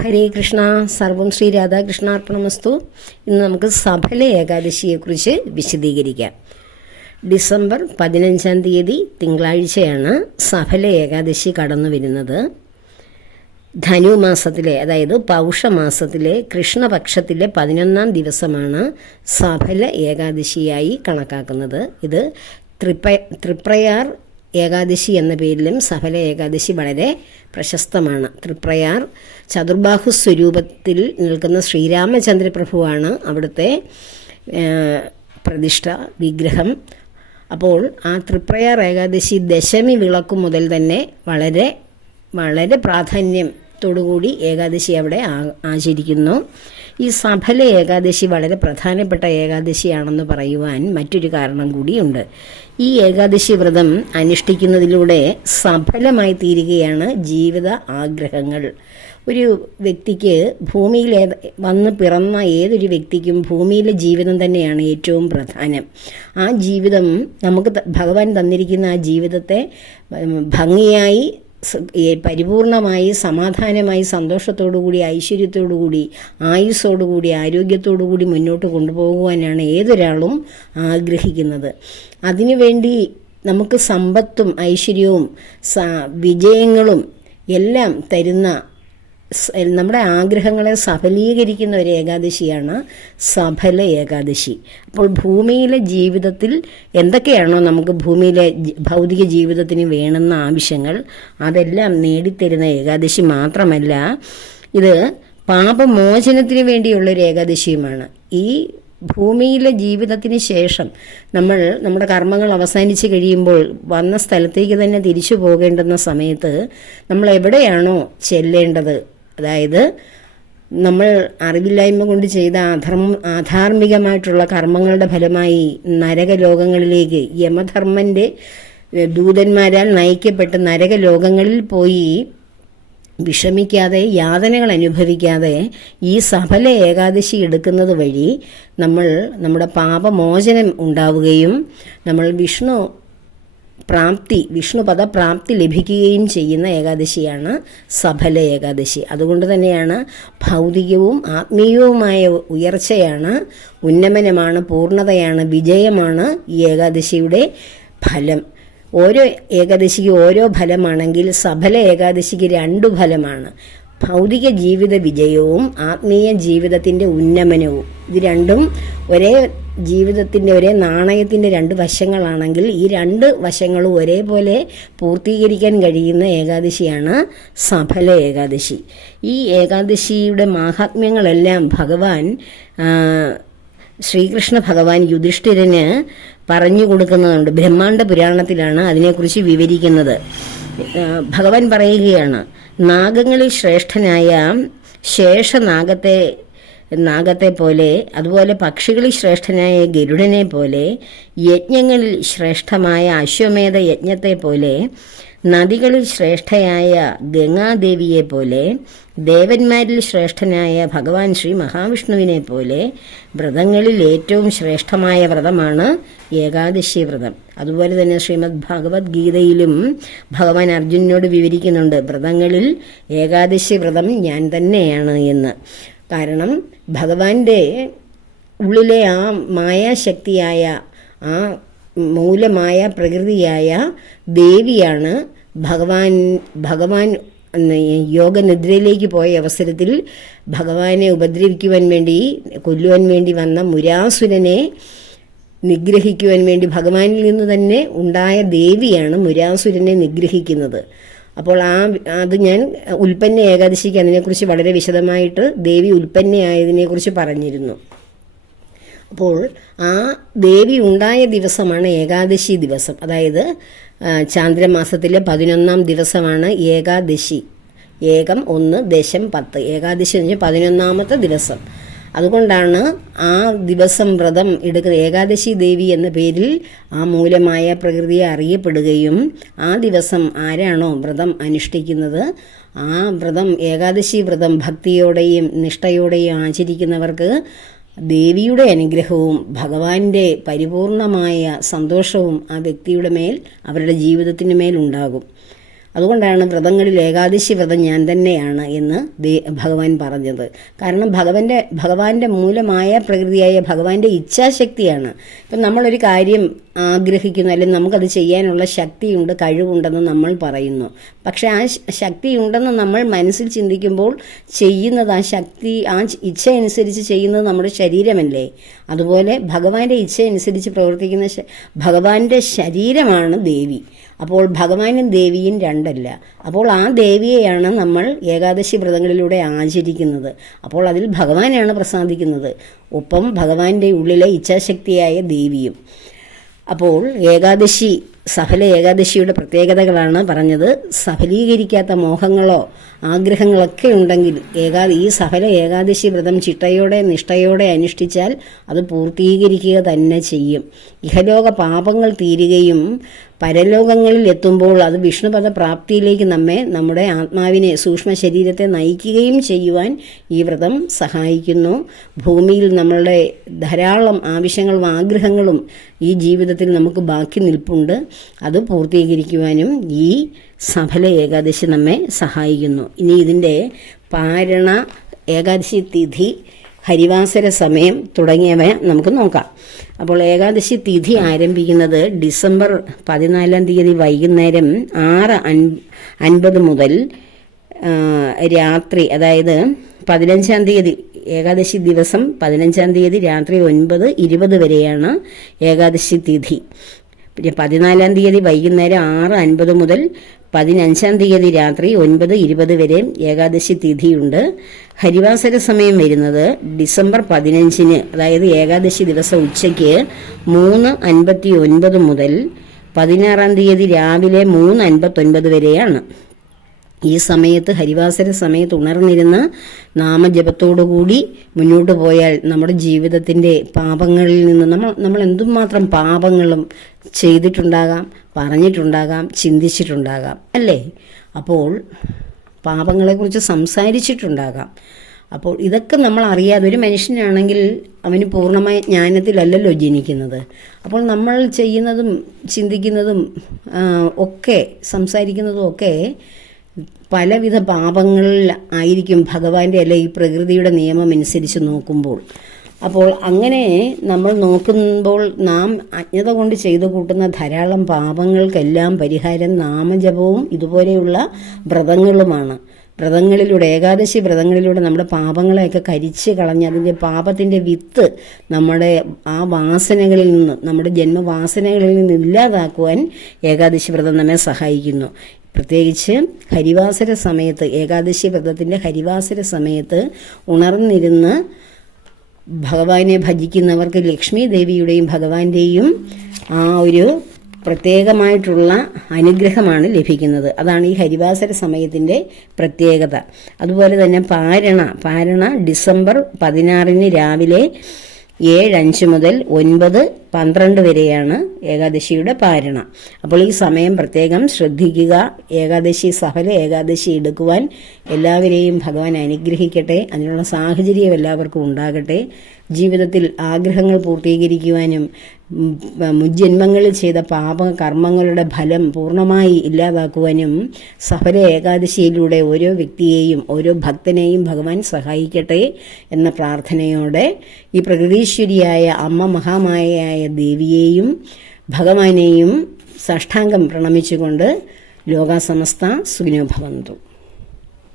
ഹരേ കൃഷ്ണ സർവം ശ്രീ രാധാകൃഷ്ണാർപ്പണമസ്തു. ഇന്ന് നമുക്ക് സഫല ഏകാദശിയെക്കുറിച്ച് വിശദീകരിക്കാം. ഡിസംബർ പതിനഞ്ചാം തീയതി തിങ്കളാഴ്ചയാണ് സഫല ഏകാദശി കടന്നു വരുന്നത്. ധനുമാസത്തിലെ അതായത് പൗഷമാസത്തിലെ കൃഷ്ണപക്ഷത്തിലെ പതിനൊന്നാം ദിവസമാണ് സഫല ഏകാദശിയായി കണക്കാക്കുന്നത്. ഇത് തൃപ്പ തൃപ്രയാർ ഏകാദശി എന്ന പേരിലും സഫല ഏകാദശി വളരെ പ്രശസ്തമാണ്. തൃപ്രയാർ ചതുർബാഹു സ്വരൂപത്തിൽ നിൽക്കുന്ന ശ്രീരാമചന്ദ്രപ്രഭുവാണ് അവിടുത്തെ പ്രതിഷ്ഠ വിഗ്രഹം. അപ്പോൾ ആ തൃപ്രയാർ ഏകാദശി ദശമി വിളക്ക് മുതൽ തന്നെ വളരെ വളരെ പ്രാധാന്യത്തോടുകൂടി ഏകാദശി അവിടെ ആചരിക്കുന്നു. ഈ സഫല ഏകാദശി വളരെ പ്രധാനപ്പെട്ട ഏകാദശിയാണെന്ന് പറയുവാൻ മറ്റൊരു കാരണം കൂടിയുണ്ട്. ഈ ഏകാദശി വ്രതം അനുഷ്ഠിക്കുന്നതിലൂടെ സഫലമായി തീരുകയാണ് ജീവിത ആഗ്രഹങ്ങൾ. ഒരു വ്യക്തിക്ക് ഭൂമിയിൽ വന്ന് പിറന്ന ഏതൊരു വ്യക്തിക്കും ഭൂമിയിലെ ജീവിതം തന്നെയാണ് ഏറ്റവും പ്രധാനം. ആ ജീവിതം നമുക്ക് ഭഗവാൻ തന്നിരിക്കുന്ന ആ ജീവിതത്തെ ഭംഗിയായി പരിപൂർണമായി സമാധാനമായി സന്തോഷത്തോടുകൂടി ഐശ്വര്യത്തോടുകൂടി ആയുസ്സോടുകൂടി ആരോഗ്യത്തോടുകൂടി മുന്നോട്ട് കൊണ്ടുപോകുവാനാണ് ഏതൊരാളും ആഗ്രഹിക്കുന്നത്. അതിനുവേണ്ടി നമുക്ക് സമ്പത്തും ഐശ്വര്യവും വിജയങ്ങളും എല്ലാം തരുന്ന നമ്മുടെ ആഗ്രഹങ്ങളെ സഫലീകരിക്കുന്ന ഒരു ഏകാദശിയാണ് സഫല ഏകാദശി. അപ്പോൾ ഭൂമിയിലെ ജീവിതത്തിൽ എന്തൊക്കെയാണോ നമുക്ക് ഭൂമിയിലെ ഭൗതിക ജീവിതത്തിന് വേണ്ടുന്ന ആവശ്യങ്ങൾ അതെല്ലാം നേടിത്തരുന്ന ഏകാദശി മാത്രമല്ല ഇത് പാപമോചനത്തിന് വേണ്ടിയുള്ളൊരു ഏകാദശിയുമാണ്. ഈ ഭൂമിയിലെ ജീവിതത്തിന് ശേഷം നമ്മൾ നമ്മുടെ കർമ്മങ്ങൾ അവസാനിച്ച് കഴിയുമ്പോൾ വന്ന സ്ഥലത്തേക്ക് തന്നെ തിരിച്ചു പോകേണ്ടുന്ന സമയത്ത് നമ്മൾ എവിടെയാണോ ചെല്ലേണ്ടത് അതായത് നമ്മൾ അറിവില്ലായ്മ കൊണ്ട് ചെയ്ത അധർമ്മം ആധാർമികമായിട്ടുള്ള കർമ്മങ്ങളുടെ ഫലമായി നരകലോകങ്ങളിലേക്ക് യമധർമ്മന്റെ ദൂതന്മാരാൽ നയിക്കപ്പെട്ട് നരകലോകങ്ങളിൽ പോയി വിഷമിക്കാതെ യാതനകൾ അനുഭവിക്കാതെ ഈ സഫല ഏകാദശി എടുക്കുന്നത് വഴി നമ്മൾ നമ്മുടെ പാപമോചനം ഉണ്ടാവുകയും നമ്മൾ വിഷ്ണു പ്രാപ്തി വിഷ്ണുപദ പ്രാപ്തി ലഭിക്കുകയും ചെയ്യുന്ന ഏകാദശിയാണ് സഫല ഏകാദശി. അതുകൊണ്ട് തന്നെയാണ് ഭൗതികവും ആത്മീയവുമായ ഉയർച്ചയാണ് ഉന്നമനമാണ് പൂർണതയാണ് വിജയമാണ് ഈ ഏകാദശിയുടെ ഫലം. ഓരോ ഏകാദശിക്ക് ഓരോ ഫലമാണെങ്കിൽ സഫല ഏകാദശിക്ക് രണ്ടു ഫലമാണ്. ഭൗതിക ജീവിത വിജയവും ആത്മീയ ജീവിതത്തിന്റെ ഉന്നമനവും. ഇത് രണ്ടും ഒരേ ജീവിതത്തിന്റെ ഒരേ നാണയത്തിന്റെ രണ്ട് വശങ്ങളാണെങ്കിൽ ഈ രണ്ട് വശങ്ങളും ഒരേപോലെ പൂർത്തീകരിക്കാൻ കഴിയുന്ന ഏകാദശിയാണ് സഫല ഏകാദശി. ഈ ഏകാദശിയുടെ മാഹാത്മ്യങ്ങളെല്ലാം ഭഗവാൻ ശ്രീകൃഷ്ണ ഭഗവാൻ യുധിഷ്ഠിരന് പറഞ്ഞു കൊടുക്കുന്നതുണ്ട്. ബ്രഹ്മാണ്ട പുരാണത്തിലാണ് അതിനെക്കുറിച്ച് വിവരിക്കുന്നത്. ഭഗവാൻ പറയുകയാണ് നാഗങ്ങളിൽ ശ്രേഷ്ഠനായ ശേഷനാഗത്തെ നാഗത്തെ പോലെ അതുപോലെ പക്ഷികളിൽ ശ്രേഷ്ഠനായ ഗരുഡനെ പോലെ യജ്ഞങ്ങളിൽ ശ്രേഷ്ഠമായ അശ്വമേധ യജ്ഞത്തെ പോലെ നദികളിൽ ശ്രേഷ്ഠയായ ഗംഗാദേവിയെ പോലെ ദേവന്മാരിൽ ശ്രേഷ്ഠനായ ഭഗവാൻ ശ്രീ മഹാവിഷ്ണുവിനെ പോലെ വ്രതങ്ങളിൽ ഏറ്റവും ശ്രേഷ്ഠമായ വ്രതമാണ് ഏകാദശി വ്രതം. അതുപോലെ തന്നെ ശ്രീമദ് ഭഗവത്ഗീതയിലും ഭഗവാൻ അർജുനോട് വിവരിക്കുന്നുണ്ട് വ്രതങ്ങളിൽ ഏകാദശി വ്രതം ഞാൻ തന്നെയാണ് എന്ന്. കാരണം ഭഗവാന്റെ ഉള്ളിലെ ആ മായാശക്തിയായ ആ മൂലമായ പ്രകൃതിയായ ദേവിയാണ് ഭഗവാൻ ഭഗവാൻ യോഗനിദ്രയിലേക്ക് പോയ അവസരത്തിൽ ഭഗവാനെ ഉപദ്രവിക്കുവാൻ വേണ്ടി കൊല്ലുവാൻ വേണ്ടി വന്ന മുരാസുരനെ നിഗ്രഹിക്കുവാൻ വേണ്ടി ഭഗവാനിൽ നിന്ന് തന്നെ ഉണ്ടായ ദേവിയാണ് മുരാസുരനെ നിഗ്രഹിക്കുന്നത്. അപ്പോൾ ആ അത് ഞാൻ ഉൽപ്പന്ന ഏകാദശിക്ക് അതിനെക്കുറിച്ച് വളരെ വിശദമായിട്ട് ദേവി ഉൽപ്പന്നയായതിനെക്കുറിച്ച് പറഞ്ഞിരുന്നു. അപ്പോൾ ആ ദേവി ഉണ്ടായ ദിവസമാണ് ഏകാദശി ദിവസം. അതായത് ചാന്ദ്രമാസത്തിലെ പതിനൊന്നാം ദിവസമാണ് ഏകാദശി. ഏകം ഒന്ന് ദശം പത്ത്. ഏകാദശി എന്ന് പറഞ്ഞാൽ പതിനൊന്നാമത്തെ ദിവസം. അതുകൊണ്ടാണ് ആ ദിവസം വ്രതം എടുക്കുന്ന ഏകാദശി ദേവി എന്ന പേരിൽ ആ മൂലമായ പ്രകൃതിയെ അറിയപ്പെടുകയും ആ ദിവസം ആരാണോ വ്രതം അനുഷ്ഠിക്കുന്നത് ആ വ്രതം ഏകാദശി വ്രതം ഭക്തിയോടെയും നിഷ്ഠയോടെയും ആചരിക്കുന്നവർക്ക് ദേവിയുടെ അനുഗ്രഹവും ഭഗവാന്റെ പരിപൂർണമായ സന്തോഷവും ആ വ്യക്തിയുടെ മേൽ അവരുടെ ജീവിതത്തിന് മേൽ ഉണ്ടാകും. അതുകൊണ്ടാണ് വ്രതങ്ങളിൽ ഏകാദശി വ്രതം ഞാൻ തന്നെയാണ് എന്ന് ഭഗവാൻ പറഞ്ഞത്. കാരണം ഭഗവാന്റെ ഭഗവാന്റെ മൂലമായ പ്രകൃതിയായ ഭഗവാന്റെ ഇച്ഛാശക്തിയാണ്. ഇപ്പം നമ്മളൊരു കാര്യം ആഗ്രഹിക്കുന്നു അല്ലെങ്കിൽ നമുക്കത് ചെയ്യാനുള്ള ശക്തിയുണ്ട് കഴിവുണ്ടെന്ന് നമ്മൾ പറയുന്നു. പക്ഷേ ആ ശക്തി ശക്തിയുണ്ടെന്ന് നമ്മൾ മനസ്സിൽ ചിന്തിക്കുമ്പോൾ ചെയ്യുന്നത് ആ ശക്തി ആ ഇച്ഛ അനുസരിച്ച് ചെയ്യുന്നത് നമ്മുടെ ശരീരമല്ലേ? അതുപോലെ ഭഗവാന്റെ ഇച്ഛ അനുസരിച്ച് പ്രവർത്തിക്കുന്ന ഭഗവാന്റെ ശരീരമാണ് ദേവി. അപ്പോൾ ഭഗവാനും ദേവിയും രണ്ടല്ല. അപ്പോൾ ആ ദേവിയെയാണ് നമ്മൾ ഏകാദശി വ്രതങ്ങളിലൂടെ ആചരിക്കുന്നത്. അപ്പോൾ അതിൽ ഭഗവാനാണ് പ്രസാദിക്കുന്നത്. ഒപ്പം ഭഗവാന്റെ ഉള്ളിലെ ഇച്ഛാശക്തിയായ ദേവിയും. അപ്പോൾ ഏകാദശി സഫല ഏകാദശിയുടെ പ്രത്യേകതകളാണ് പറഞ്ഞത്. സഫലീകരിക്കാത്ത മോഹങ്ങളോ ആഗ്രഹങ്ങളൊക്കെ ഉണ്ടെങ്കിൽ ഏകാ ഈ സഫല ഏകാദശി വ്രതം ചിട്ടയോടെ നിഷ്ഠയോടെ അനുഷ്ഠിച്ചാൽ അത് പൂർത്തീകരിക്കുക തന്നെ ചെയ്യും. ഇഹലോക പാപങ്ങൾ തീരുകയും പരലോകങ്ങളിൽ എത്തുമ്പോൾ അത് വിഷ്ണുപദ പ്രാപ്തിയിലേക്ക് നമ്മെ നമ്മുടെ ആത്മാവിനെ സൂക്ഷ്മ ശരീരത്തെ നയിക്കുകയും ചെയ്യുവാൻ ഈ വ്രതം സഹായിക്കുന്നു. ഭൂമിയിൽ നമ്മളുടെ ധാരാളം ആവശ്യങ്ങളും ആഗ്രഹങ്ങളും ഈ ജീവിതത്തിൽ നമുക്ക് ബാക്കി നിൽപ്പുണ്ട്. അത് പൂർത്തീകരിക്കുവാനും ഈ സഫല ഏകാദശി നമ്മെ സഹായിക്കുന്നു. ഇനി ഇതിന്റെ പാരണ ഏകാദശി തിഥി ഹരിവാസര സമയം തുടങ്ങിയവ നമുക്ക് നോക്കാം. അപ്പോൾ ഏകാദശി തിഥി ആരംഭിക്കുന്നത് ഡിസംബർ പതിനാലാം തീയതി വൈകുന്നേരം ആറ് അൻ അൻപത് മുതൽ രാത്രി അതായത് പതിനഞ്ചാം തീയതി ഏകാദശി ദിവസം പതിനഞ്ചാം തീയതി രാത്രി ഒൻപത് ഇരുപത് വരെയാണ് ഏകാദശി തിഥി. പിന്നെ പതിനാലാം തീയതി വൈകുന്നേരം ആറ് അൻപത് മുതൽ പതിനഞ്ചാം തീയതി രാത്രി ഒൻപത് ഇരുപത് വരെ ഏകാദശി തിഥിയുണ്ട്. ഹരിവാസര സമയം വരുന്നത് ഡിസംബർ പതിനഞ്ചിന് അതായത് ഏകാദശി ദിവസം ഉച്ചയ്ക്ക് മൂന്ന് അൻപത്തി ഒൻപത് മുതൽ പതിനാറാം തീയതി രാവിലെ മൂന്ന് അൻപത്തൊൻപത് വരെയാണ്. ഈ സമയത്ത് ഹരിവാസര സമയത്ത് ഉണർന്നിരുന്ന് നാമജപത്തോടുകൂടി മുന്നോട്ട് പോയാൽ നമ്മുടെ ജീവിതത്തിന്റെ പാപങ്ങളിൽ നിന്ന് നമ്മൾ നമ്മൾ എന്തുമാത്രം പാപങ്ങളും ചെയ്തിട്ടുണ്ടാകാം പറഞ്ഞിട്ടുണ്ടാകാം ചിന്തിച്ചിട്ടുണ്ടാകാം അല്ലേ? അപ്പോൾ പാപങ്ങളെക്കുറിച്ച് സംസാരിച്ചിട്ടുണ്ടാകാം. അപ്പോൾ ഇതൊക്കെ നമ്മൾ അറിയാതെ ഒരു മനുഷ്യനാണെങ്കിൽ അവന് പൂർണമായ ജ്ഞാനത്തിലല്ലല്ലോ ജനിക്കുന്നത്. അപ്പോൾ നമ്മൾ ചെയ്യുന്നതും ചിന്തിക്കുന്നതും ഒക്കെ സംസാരിക്കുന്നതും ഒക്കെ പലവിധ പാപങ്ങളിൽ ആയിരിക്കും ഭഗവാന്റെ അല്ലെ ഈ പ്രകൃതിയുടെ നിയമം അനുസരിച്ച് നോക്കുമ്പോൾ. അപ്പോൾ അങ്ങനെ നമ്മൾ നോക്കുമ്പോൾ നാം അജ്ഞത കൊണ്ട് ചെയ്തു കൂട്ടുന്ന ധാരാളം പാപങ്ങൾക്കെല്ലാം പരിഹാരം നാമജപവും ഇതുപോലെയുള്ള വ്രതങ്ങളുമാണ്. വ്രതങ്ങളിലൂടെ ഏകാദശി വ്രതങ്ങളിലൂടെ നമ്മുടെ പാപങ്ങളെയൊക്കെ കരിച്ച് കളഞ്ഞ് അതിന്റെ പാപത്തിന്റെ വിത്ത് നമ്മുടെ ആ വാസനകളിൽ നിന്ന് നമ്മുടെ ജന്മവാസനകളിൽ നിന്ന് ഇല്ലാതാക്കുവാൻ ഏകാദശി വ്രതം നമ്മെ സഹായിക്കുന്നു. പ്രത്യേകിച്ച് ഹരിവാസര സമയത്ത് ഏകാദശി വ്രതത്തിന്റെ ഹരിവാസര സമയത്ത് ഉണർന്നിരുന്ന് ഭഗവാനെ ഭജിക്കുന്നവർക്ക് ലക്ഷ്മി ദേവിയുടെയും ഭഗവാന്റെയും ആ ഒരു പ്രത്യേകമായിട്ടുള്ള അനുഗ്രഹമാണ് ലഭിക്കുന്നത്. അതാണ് ഈ ഹരിവാസര സമയത്തിന്റെ പ്രത്യേകത. അതുപോലെ തന്നെ പാരണ പാരണ ഡിസംബർ പതിനാറിന് രാവിലെ ഏഴ് അഞ്ച് മുതൽ ഒൻപത് പന്ത്രണ്ട് വരെയാണ് ഏകാദശിയുടെ പാരണ. അപ്പോൾ ഈ സമയം പ്രത്യേകം ശ്രദ്ധിക്കുക. ഏകാദശി സഫല ഏകാദശി എടുക്കുവാൻ എല്ലാവരെയും ഭഗവാൻ അനുഗ്രഹിക്കട്ടെ. അതിനുള്ള സാഹചര്യം എല്ലാവർക്കും ഉണ്ടാകട്ടെ. ജീവിതത്തിൽ ആഗ്രഹങ്ങൾ പൂർത്തീകരിക്കുവാനും മുജ്ജന്മങ്ങളിൽ ചെയ്ത പാപ കർമ്മങ്ങളുടെ ഫലം പൂർണമായി ഇല്ലാതാക്കുവാനും സഫല ഏകാദശിയിലൂടെ ഓരോ വ്യക്തിയെയും ഓരോ ഭക്തനെയും ഭഗവാൻ സഹായിക്കട്ടെ എന്ന പ്രാർത്ഥനയോടെ ഈ പ്രകൃതീശ്വരിയായ അമ്മ മഹാമായയായ ദേവിയെയും ഭഗവാനെയും സാഷ്ടാംഗം പ്രണമിച്ചുകൊണ്ട് ലോകാസമസ്ത സുഖിനോ ഭവന്തു.